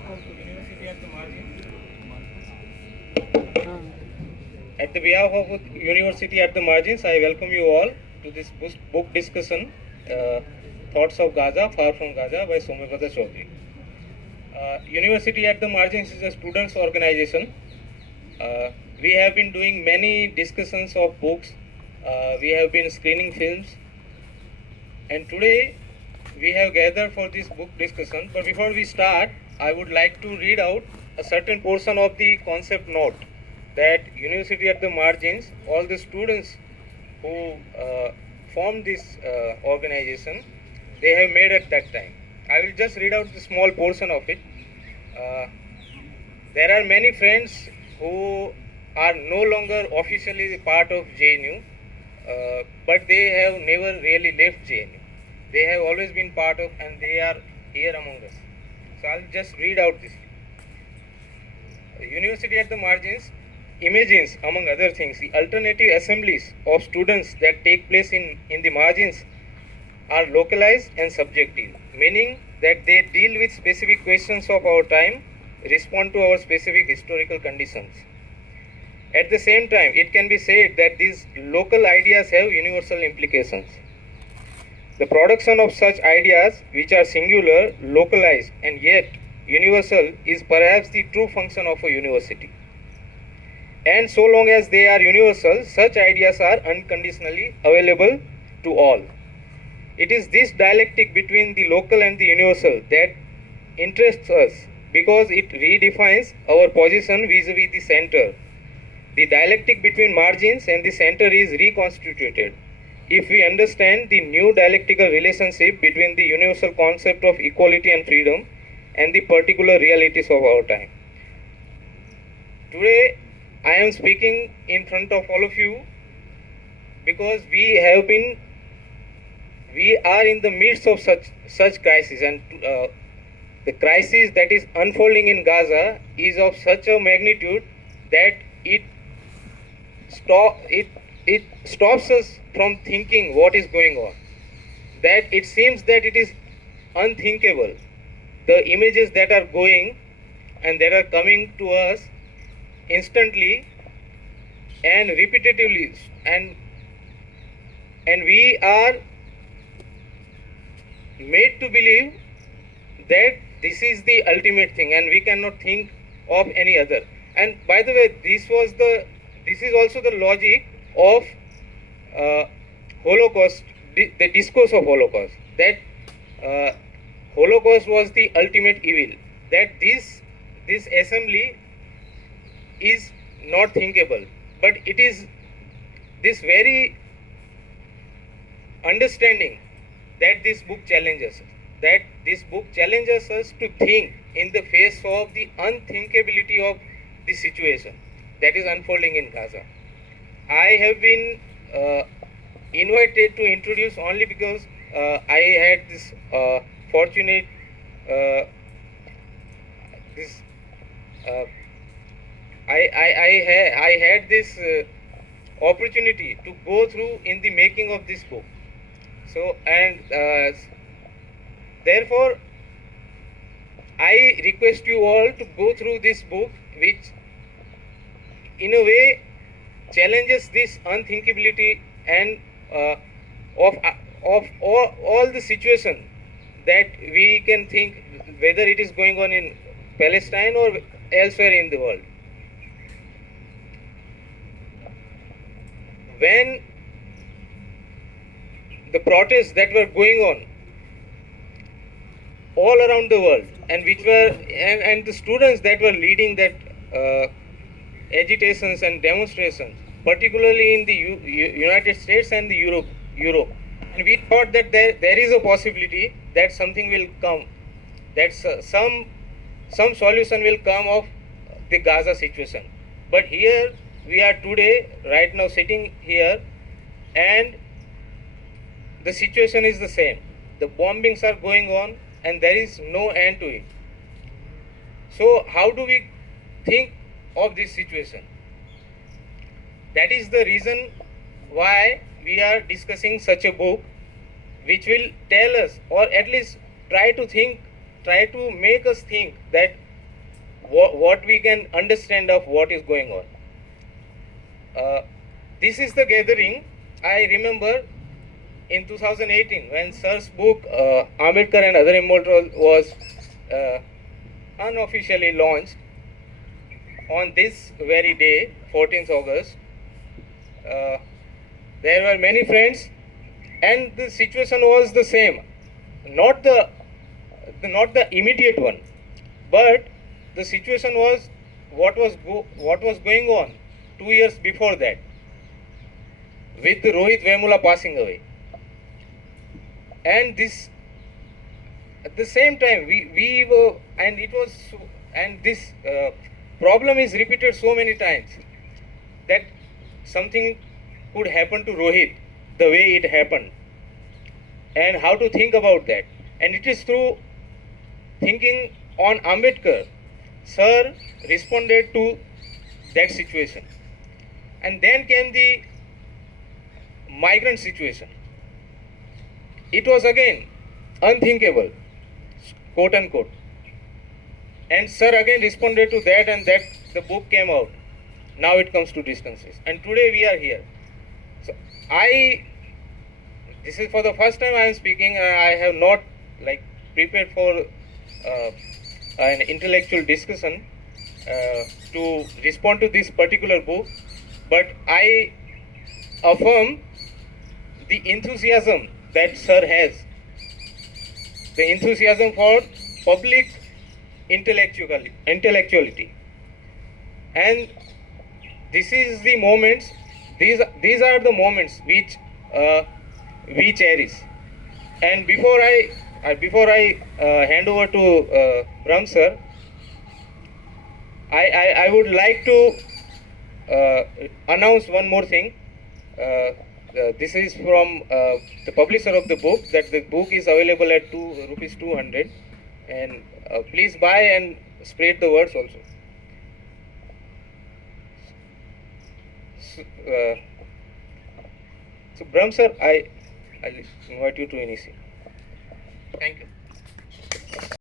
welcome to University at the Margin. At the behalf of University at the Margins, I welcome you all to this book discussion, Thoughts of Gaza, Far from Gaza by Somyabrata Chaudhary. University at the Margins is a students' organization. We have been doing many discussions of books. We have been screening films. And today we have gathered for this book discussion. But before we start, I would like to read out a certain portion of the concept note that University at the Margins, all the students who formed this organization, they have made at that time. I will just read out the small portion of it. There are many friends who are no longer officially part of JNU, but they have never really left JNU. They have always been part of, and they are here among us. So I'll just read out this. University at the Margins imagines, among other things, the alternative assemblies of students that take place in the margins are localized and subjective, meaning that they deal with specific questions of our time, respond to our specific historical conditions. At the same time, it can be said that these local ideas have universal implications. The production of such ideas, which are singular, localized, and yet universal, is perhaps the true function of a university. And so long as they are universal, such ideas are unconditionally available to all. It is this dialectic between the local and the universal that interests us because it redefines our position vis-a-vis the center. The dialectic between margins and the center is reconstituted if we understand the new dialectical relationship between the universal concept of equality and freedom and the particular realities of our time. Today, I am speaking in front of all of you because we are in the midst of such crisis, and the crisis that is unfolding in Gaza is of such a magnitude that it stops us from thinking what is going on. That it seems that it is unthinkable. The images that are going and that are coming to us instantly and repetitively, and we are made to believe that this is the ultimate thing and we cannot think of any other. And by the way, this is also the logic of Holocaust, the discourse of Holocaust, that Holocaust was the ultimate evil, that this assembly is not thinkable, but it is this very understanding that this book challenges us to think in the face of the unthinkability of the situation that is unfolding in Gaza. I have been invited to introduce only because I had this fortunate this I had this opportunity to go through in the making of this book. So, and therefore I request you all to go through this book, which in a way challenges this unthinkability and of all the situation that we can think, whether it is going on in Palestine or elsewhere in the world. When the protests that were going on all around the world, and which were and the students that were leading that agitations and demonstrations, particularly in the United States and the Europe, and we thought that there is a possibility that something will come, that some solution will come of the Gaza situation. But here we are today, right now, sitting here, and the situation is the same. The bombings are going on, and there is no end to it. So how do we think of this situation? That is the reason why we are discussing such a book, which will tell us, or at least try to make us think that what we can understand of what is going on. This is the gathering. I remember in 2018 when Sir's book Ambedkar and Other Immortals was unofficially launched. On this very day, 14th August, there were many friends, and the situation was the same. Not the immediate one, but the situation was what was going on 2 years before that, with Rohit Vemula passing away. And this at the same time we were, and it was and this problem is repeated so many times that something could happen to Rohit the way it happened, and how to think about that. And it is through thinking on Ambedkar, Sir responded to that situation. And then came the migrant situation. It was again unthinkable, quote unquote. And Sir again responded to that, and that the book came out. Now it comes to distances. And today we are here. So this is for the first time I am speaking. I have not prepared for an intellectual discussion to respond to this particular book, but I affirm the enthusiasm that Sir has, the enthusiasm for public intellectuality, and this is the moments. These are the moments which we cherish. And before I hand over to Brahm Sir, I would like to announce one more thing. This is from the publisher of the book, that the book is available at rupees 200, and please buy and spread the words also. So Brahm Sir, I invite you to initiate. Thank you.